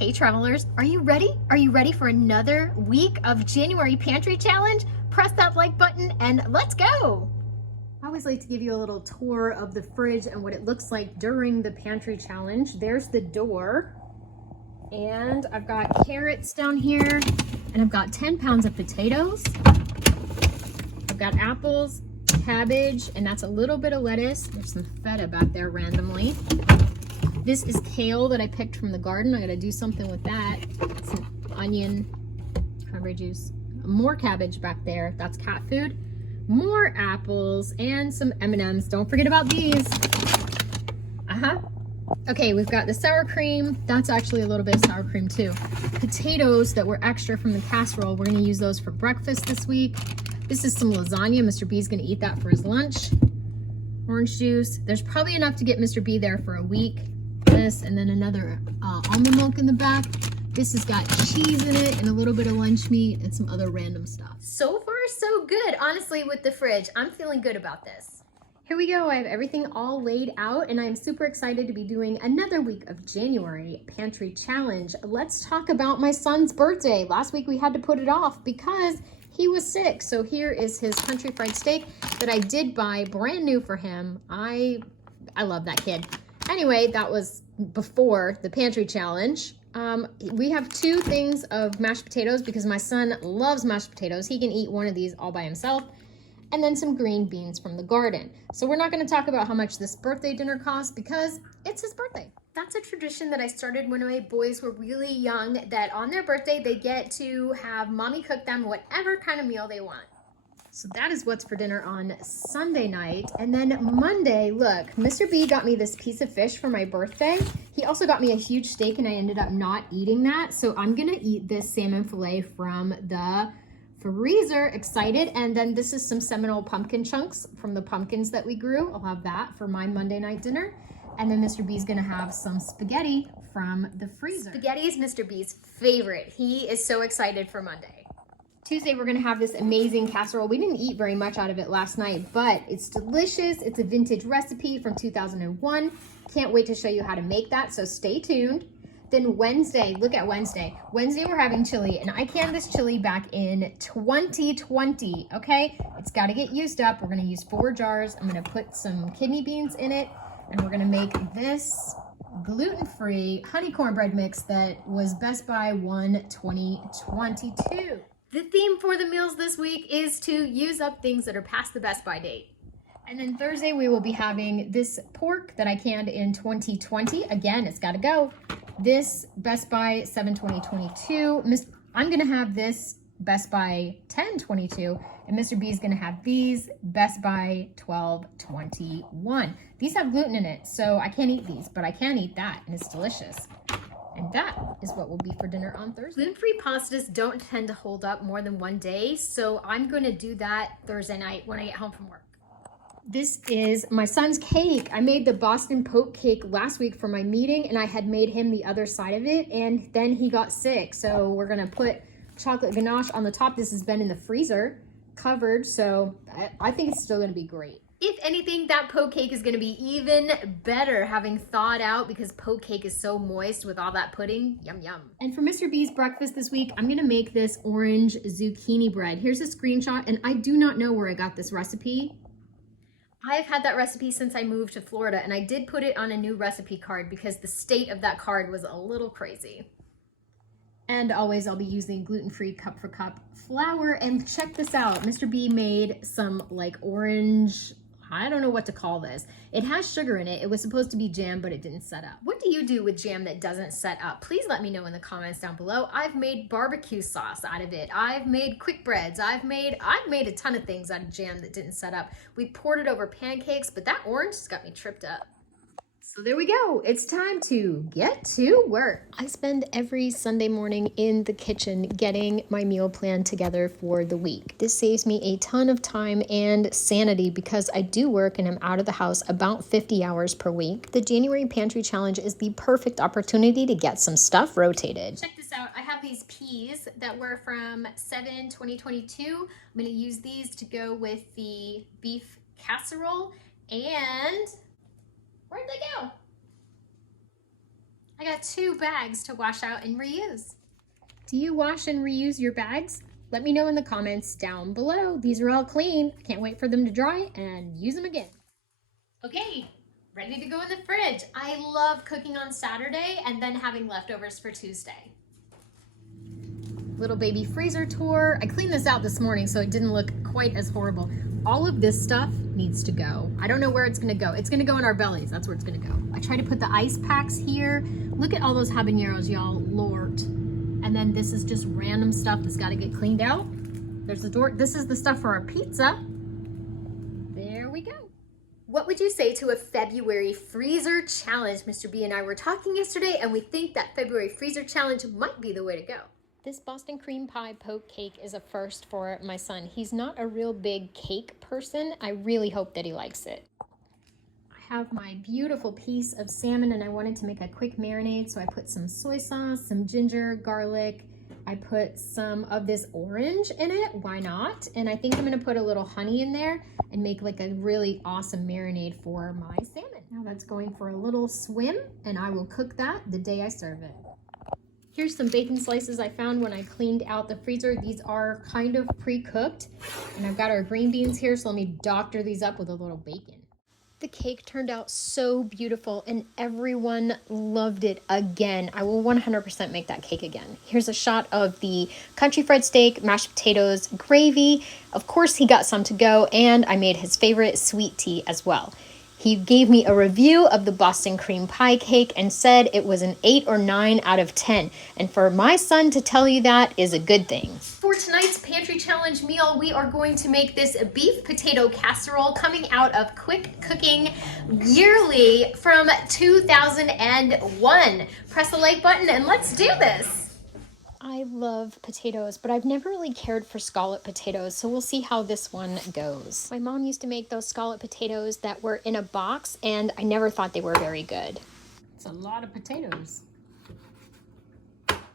Hey travelers, are you ready? Are you ready for another week of January Pantry Challenge? Press that like button and let's go! I always like to give you a little tour of the fridge and what it looks like during the Pantry Challenge. There's the door, and I've got carrots down here, and I've got 10 pounds of potatoes. I've got apples, cabbage, and that's a little bit of lettuce. There's some feta back there randomly. This is kale that I picked from the garden. I gotta do something with that. Some onion, cranberry juice, more cabbage back there. That's cat food. More apples and some M&Ms. Don't forget about these. Okay, we've got the sour cream. That's actually a little bit of sour cream too. Potatoes that were extra from the casserole. We're gonna use those for breakfast this week. This is some lasagna. Mr. B's gonna eat that for his lunch. Orange juice. There's probably enough to get Mr. B there for a week. This, and then another almond milk in the back. This has got cheese in it and a little bit of lunch meat and some other random stuff. So far, so good. Honestly, with the fridge, I'm feeling good about this. Here we go. I have everything all laid out, and I'm super excited to be doing another week of January Pantry Challenge. Let's talk about my son's birthday. Last week we had to put it off because he was sick. So here is his country fried steak that I did buy brand new for him. I love that kid. Anyway, that was before the Pantry Challenge. We have two things of mashed potatoes because my son loves mashed potatoes. He can eat one of these all by himself. And then some green beans from the garden. So we're not going to talk about how much this birthday dinner costs because it's his birthday. That's a tradition that I started when my boys were really young, that on their birthday they get to have mommy cook them whatever kind of meal they want. So that is what's for dinner on Sunday night. And then Monday, look, Mr. B got me this piece of fish for my birthday. He also got me a huge steak and I ended up not eating that. So I'm gonna eat this salmon fillet from the freezer, excited. And then this is some Seminole pumpkin chunks from the pumpkins that we grew. I'll have that for my Monday night dinner. And then Mr. B's gonna have some spaghetti from the freezer. Spaghetti is Mr. B's favorite. He is so excited for Monday. Tuesday, we're gonna have this amazing casserole. We didn't eat very much out of it last night, but it's delicious. It's a vintage recipe from 2001. Can't wait to show you how to make that, so stay tuned. Then Wednesday, look at Wednesday. Wednesday, we're having chili, and I canned this chili back in 2020, okay? It's gotta get used up. We're gonna use 4 jars. I'm gonna put some kidney beans in it, and we're gonna make this gluten-free honey cornbread mix that was Best Buy 2022. The theme for the meals this week is to use up things that are past the Best Buy date. And then Thursday, we will be having this pork that I canned in 2020. Again, it's gotta go. This Best Buy 7/20/22. I'm gonna have this Best Buy 10/22, and Mr. B is gonna have these Best Buy 12/21. These have gluten in it, so I can't eat these, but I can eat that, and it's delicious. And that is what will be for dinner on Thursday. Gluten-free pastas don't tend to hold up more than one day, so I'm gonna do that Thursday night when I get home from work. This is my son's cake. I made the Boston poke cake last week for my meeting, and I had made him the other side of it, and then he got sick. So we're gonna put chocolate ganache on the top. This has been in the freezer, covered, so I think it's still gonna be great. If anything, that poke cake is gonna be even better having thawed out because poke cake is so moist with all that pudding. Yum, yum. And for Mr. B's breakfast this week, I'm gonna make this orange zucchini bread. Here's a screenshot, and I do not know where I got this recipe. I've had that recipe since I moved to Florida, and I did put it on a new recipe card because the state of that card was a little crazy. And always, I'll be using gluten-free cup for cup flour. And check this out, Mr. B made some like orange, I don't know what to call this. It has sugar in it. It was supposed to be jam, but it didn't set up. What do you do with jam that doesn't set up? Please let me know in the comments down below. I've made barbecue sauce out of it. I've made quick breads. I've made a ton of things out of jam that didn't set up. We poured it over pancakes, but that orange just got me tripped up. So there we go. It's time to get to work. I spend every Sunday morning in the kitchen getting my meal plan together for the week. This saves me a ton of time and sanity because I do work and I'm out of the house about 50 hours per week. The January Pantry Challenge is the perfect opportunity to get some stuff rotated. Check this out. I have these peas that were from 7/20/22. I'm going to use these to go with the beef casserole. And where'd they go? I got 2 bags to wash out and reuse. Do you wash and reuse your bags? Let me know in the comments down below. These are all clean. I can't wait for them to dry and use them again. Okay, ready to go in the fridge. I love cooking on Saturday and then having leftovers for Tuesday. Little baby freezer tour. I cleaned this out this morning so it didn't look quite as horrible. All of this stuff needs to go. I don't know where it's gonna go. It's gonna go in our bellies. That's where it's gonna go. I try to put the ice packs here. Look at all those habaneros, y'all. Lord. And then this is just random stuff that's gotta get cleaned out. There's the door. This is the stuff for our pizza. There we go. What would you say to a February freezer challenge? Mr. B and I were talking yesterday and we think that February freezer challenge might be the way to go. This Boston cream pie poke cake is a first for my son. He's not a real big cake person. I really hope that he likes it. I have my beautiful piece of salmon and I wanted to make a quick marinade, so I put some soy sauce, some ginger, garlic. I put some of this orange in it, why not? And I think I'm gonna put a little honey in there and make like a really awesome marinade for my salmon. Now that's going for a little swim and I will cook that the day I serve it. Here's some bacon slices I found when I cleaned out the freezer. These are kind of pre-cooked. And I've got our green beans here, so let me doctor these up with a little bacon. The cake turned out so beautiful and everyone loved it again. I will 100% make that cake again. Here's a shot of the country fried steak, mashed potatoes, gravy. Of course, he got some to go, and I made his favorite sweet tea as well. He gave me a review of the Boston cream pie cake and said it was an 8 or 9 out of 10. And for my son to tell you that is a good thing. For tonight's Pantry Challenge meal, we are going to make this beef potato casserole coming out of Quick Cooking Yearly from 2001. Press the like button and let's do this. I love potatoes, but I've never really cared for scalloped potatoes, so we'll see how this one goes. My mom used to make those scalloped potatoes that were in a box, and I never thought they were very good. It's a lot of potatoes.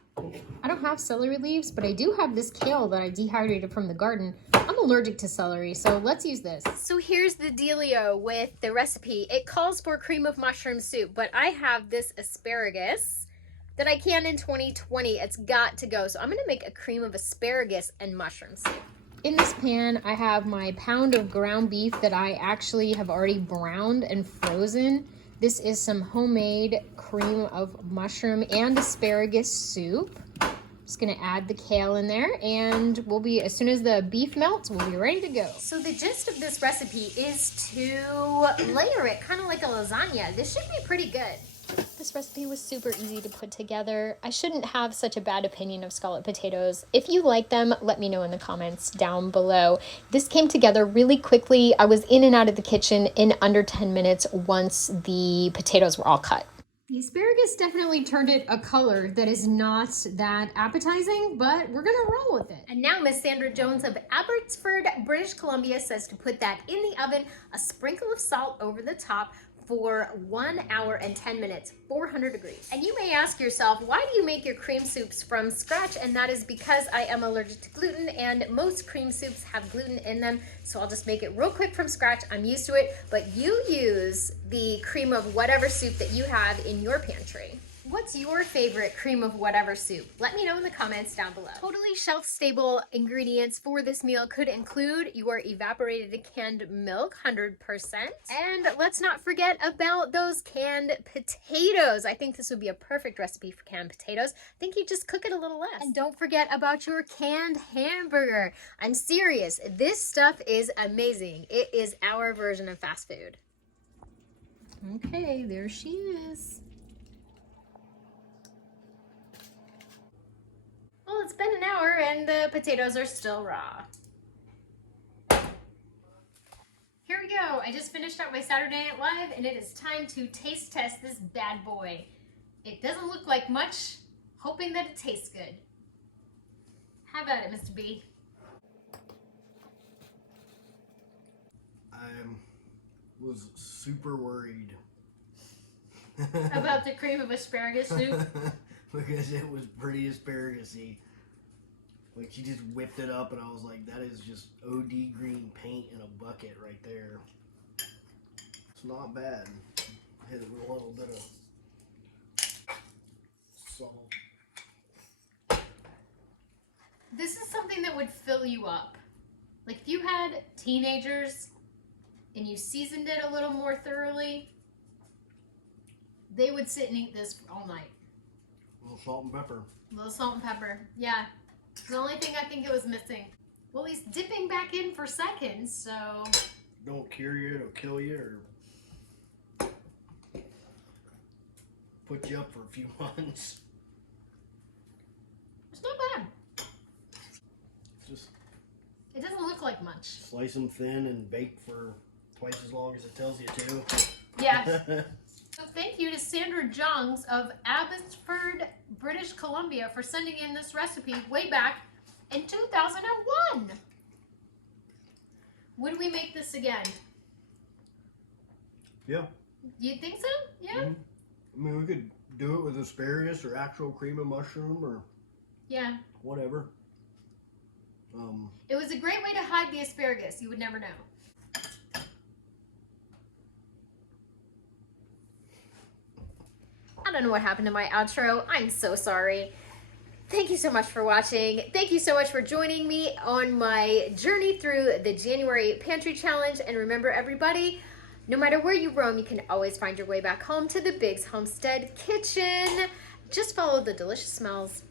I don't have celery leaves, but I do have this kale that I dehydrated from the garden. I'm allergic to celery, so let's use this. So here's the dealio with the recipe. It calls for cream of mushroom soup, but I have this asparagus that I canned in 2020. It's got to go. So I'm gonna make a cream of asparagus and mushroom soup. In this pan, I have my pound of ground beef that I actually have already browned and frozen. This is some homemade cream of mushroom and asparagus soup. Just gonna add the kale in there and we'll be, as soon as the beef melts, we'll be ready to go. So the gist of this recipe is to layer it kind of like a lasagna. This should be pretty good. This recipe was super easy to put together. I shouldn't have such a bad opinion of scalloped potatoes. If you like them, let me know in the comments down below. This came together really quickly. I was in and out of the kitchen in under 10 minutes once the potatoes were all cut. The asparagus definitely turned it a color that is not that appetizing, but we're gonna roll with it. And now Miss Sandra Jones of Abbotsford, British Columbia says to put that in the oven, a sprinkle of salt over the top, for 1 hour and 10 minutes, 400 degrees. And you may ask yourself, why do you make your cream soups from scratch? And that is because I am allergic to gluten and most cream soups have gluten in them. So I'll just make it real quick from scratch. I'm used to it, but you use the cream of whatever soup that you have in your pantry. What's your favorite cream of whatever soup? Let me know in the comments down below. Totally shelf-stable ingredients for this meal could include your evaporated canned milk, 100%. And let's not forget about those canned potatoes. I think this would be a perfect recipe for canned potatoes. I think you just cook it a little less. And don't forget about your canned hamburger. I'm serious, this stuff is amazing. It is our version of fast food. Okay, there she is. Well, it's been an hour and the potatoes are still raw. Here we go. I just finished up my Saturday Night Live and it is time to taste test this bad boy. It doesn't look like much, hoping that it tastes good. How about it, Mr. B? I was super worried. About the cream of asparagus soup? Because it was pretty asparagus-y. Like, she just whipped it up and I was like, that is just OD green paint in a bucket right there. It's not bad. I had a little bit of salt. This is something that would fill you up. Like if you had teenagers and you seasoned it a little more thoroughly, they would sit and eat this all night. A little salt and pepper. A little salt and pepper. Yeah. The only thing I think it was missing. Well, he's dipping back in for seconds, so... Don't cure you, it'll kill you, or put you up for a few months. It's not bad. Just It doesn't look like much. slice them thin and bake for twice as long as it tells you to. Yes. So thank you to Sandra Jungs of Abbotsford, British Columbia for sending in this recipe way back in 2001. Would we make this again? Yeah. You think so? Yeah? Mm-hmm. I mean, we could do it with asparagus or actual cream of mushroom or Yeah. whatever. It was a great way to hide the asparagus. You would never know. I don't know what happened to my outro. I'm so sorry. Thank you so much for watching. Thank you so much for joining me on my journey through the January Pantry Challenge. And remember, everybody, no matter where you roam, you can always find your way back home to the Biggs Homestead Kitchen. Just follow the delicious smells.